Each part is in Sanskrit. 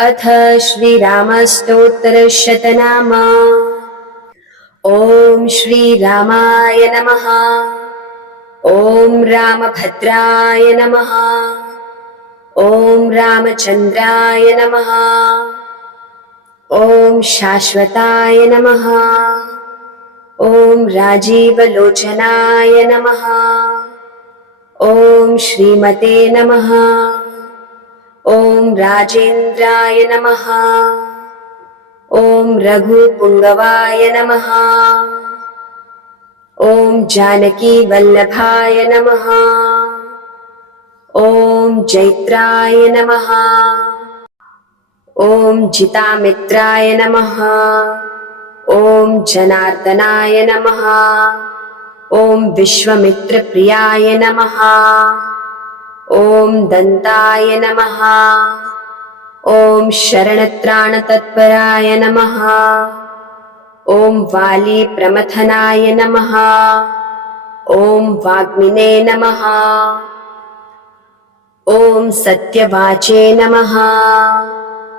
अथ श्रीरामस्तोत्रशतनाम। ॐ श्रीरामाय नमः। ॐ रामभद्राय नमः। ॐ रामचन्द्राय नमः। ॐ शाश्वताय नमः। ॐ राजीवलोचनाय नमः। ॐ श्रीमते नमः। ॐ राजेन्द्राय नमः। ॐ रघुपुङ्गवाय नमः। ॐ जानकीवल्लभाय नमः। ॐ जैत्राय नमः। ॐ जितामित्राय नमः। ॐ जनार्दनाय नमः। ॐ विश्वमित्रप्रियाय नमः। ॐ दन्ताय नमः। ॐ शरणत्राणतत्पराय नमः। ॐ वालीप्रमथनाय नमः। ॐ वाग्मिने नमः। ॐ सत्यवाचे नमः।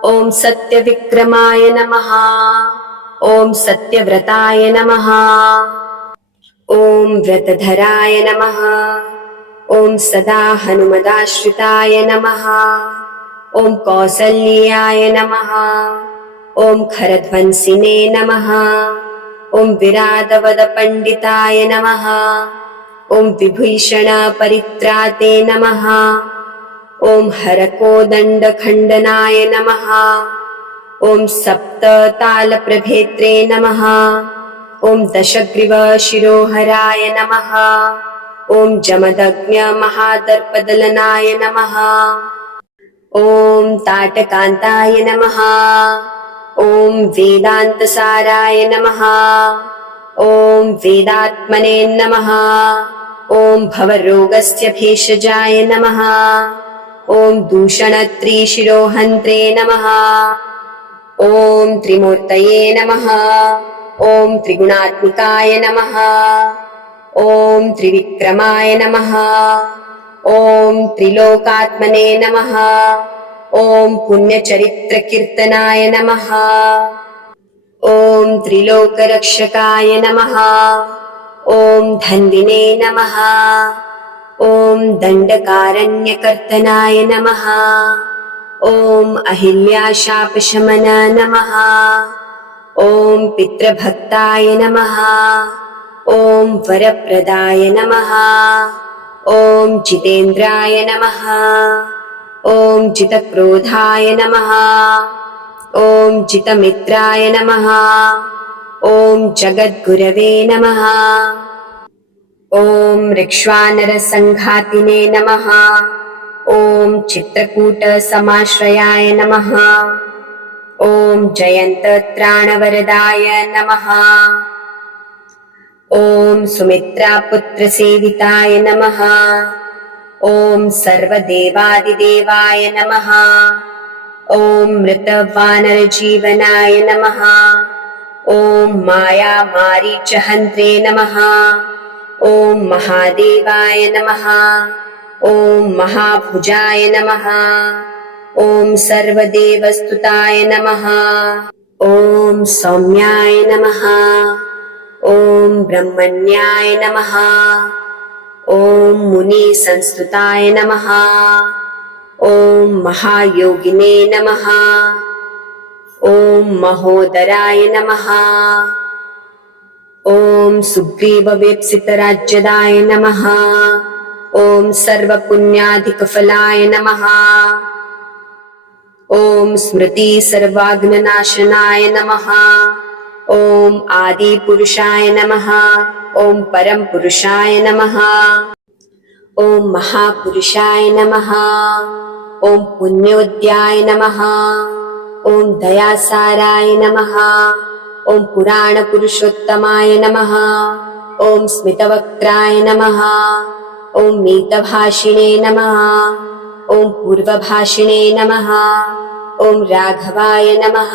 ॐ सत्यविक्रमाय नमः। ॐ सत्यव्रताय नमः। ॐ व्रतधराय नमः। ॐ सदा हनुमदाश्रिताय नमः। ॐ कौसल्याय नमः। ॐ खरध्वंसिने नमः। ॐ विराटवदपण्डिताय नमः। ॐ विभीषणपरित्राते नमः। ॐ हरकोदण्डखण्डनाय नमः। ॐ सप्ततालप्रभेत्रे नमः। ॐ दशग्रीवशिरोहराय नमः। ॐ जमदग्न्यमहादर्पदलनाय नमः। ॐ ताटकान्ताय नमः। ॐ वेदान्तसाराय नमः। ॐ वेदात्मने नमः। ॐ भवरोगस्य भेषजाय नमः। ॐ दूषणत्रिशिरोहन्त्रे नमः। ॐ त्रिमूर्तये नमः। ॐ त्रिगुणात्मिकाय नमः। ॐ त्रिविक्रमाय नमः। ॐ त्रिलोकात्मने नमः। ॐ पुण्यचरित्रकीर्तनाय नमः। ॐ त्रिलोकरक्षकाय नमः। ॐ धन्विने नमः। ॐ दण्डकारण्यकर्तनाय नमः। ॐ अहिल्याशापशमन नमः। ॐ पितृभक्ताय नमः। ॐ वरप्रदाय नमः। ॐ जितेन्द्राय नमः। ॐ जितक्रोधाय नमः। ॐ जितमित्राय नमः। ॐ जगद्गुरवे नमः। ॐ ऋक्ष्वानरसङ्घातिने नमः। ॐ चित्रकूटसमाश्रयाय नमः। ॐ जयन्तत्राणवरदाय नमः। ॐ सुमित्रापुत्रसेविताय नमः। ॐ सर्वदेवादिदेवाय नमः। ॐ मृतवानरजीवनाय नमः। ॐ मायामारीचहन्त्रे नमः। ॐ महादेवाय नमः। ॐ महाभुजाय नमः। ॐ सर्वदेवस्तुताय नमः। ॐ सौम्याय नमः। ॐ ब्रह्मण्याय नमः। ॐ मुनिसंस्तुताय नमः। ॐ महायोगिने नमः। ॐ महोदराय नमः। ॐ सुग्रीववेप्सितराज्यदाय नमः। ॐ सर्वपुण्याधिकफलाय नमः। ॐ स्मृतिसर्वाग्ननाशनाय नमः। ॐ आदिपुरुषाय नमः। ॐ परमपुरुषाय नमः। ॐ महापुरुषाय नमः। ॐ पुण्योद्याय नमः। ॐ दयासाराय नमः। ॐ पुराणपुरुषोत्तमाय नमः। ॐ स्मितवक्त्राय नमः। ॐ मीतभाषिणे नमः। ॐ पूर्वभाषिणे नमः। ॐ राघवाय नमः।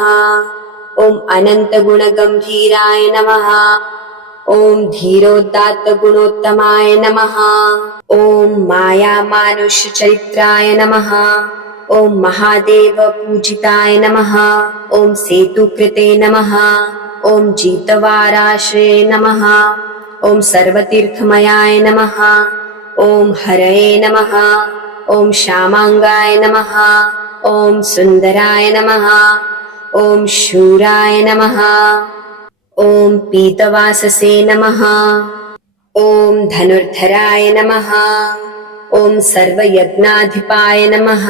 ॐ अनन्तगुणगम्भीराय नमः। ॐ धीरोदात्तगुणोत्तमाय नमः। ॐ मायामानुषचरित्राय नमः। ॐ महादेव पूजिताय नमः। ॐ सेतुकृते नमः। ॐ जितवाराश्रये नमः। ॐ सर्वतीर्थमयाय नमः। ॐ हरये नमः। ॐ श्यामाङ्गाय नमः। ॐ सुन्दराय नमः। ॐ शूराय नमः। ॐ पीतवाससे नमः। ॐ धनुर्धराय नमः। ॐ सर्वयज्ञाधिपाय नमः।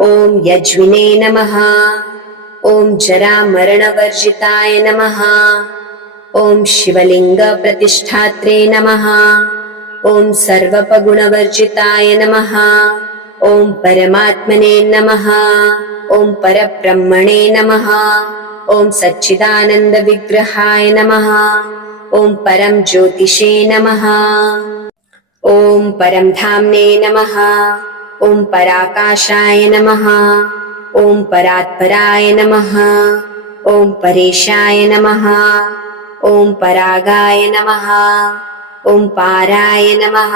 ॐ यज्विने नमः। ॐ जरामरणवर्जिताय नमः। ॐ शिवलिङ्गप्रतिष्ठात्रे नमः। ॐ सर्वपगुणवर्जिताय नमः। ॐ परमात्मने नमः। ॐ परब्रह्मणे नमः। ॐ सच्चिदानन्दविग्रहाय नमः। ॐ परं ज्योतिषे नमः। ॐ परं धाम्ने नमः। ॐ पराकाशाय नमः। ॐ परात्पराय नमः। ॐ परेशाय नमः। ॐ परागाय नमः। ॐ पाराय नमः।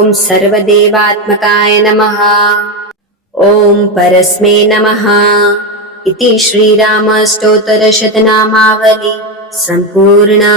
ॐ सर्वदेवात्मकाय नमः। ॐ परस्मै नमः। इति श्रीरामस्तोत्रशतनामावली सम्पूर्णा।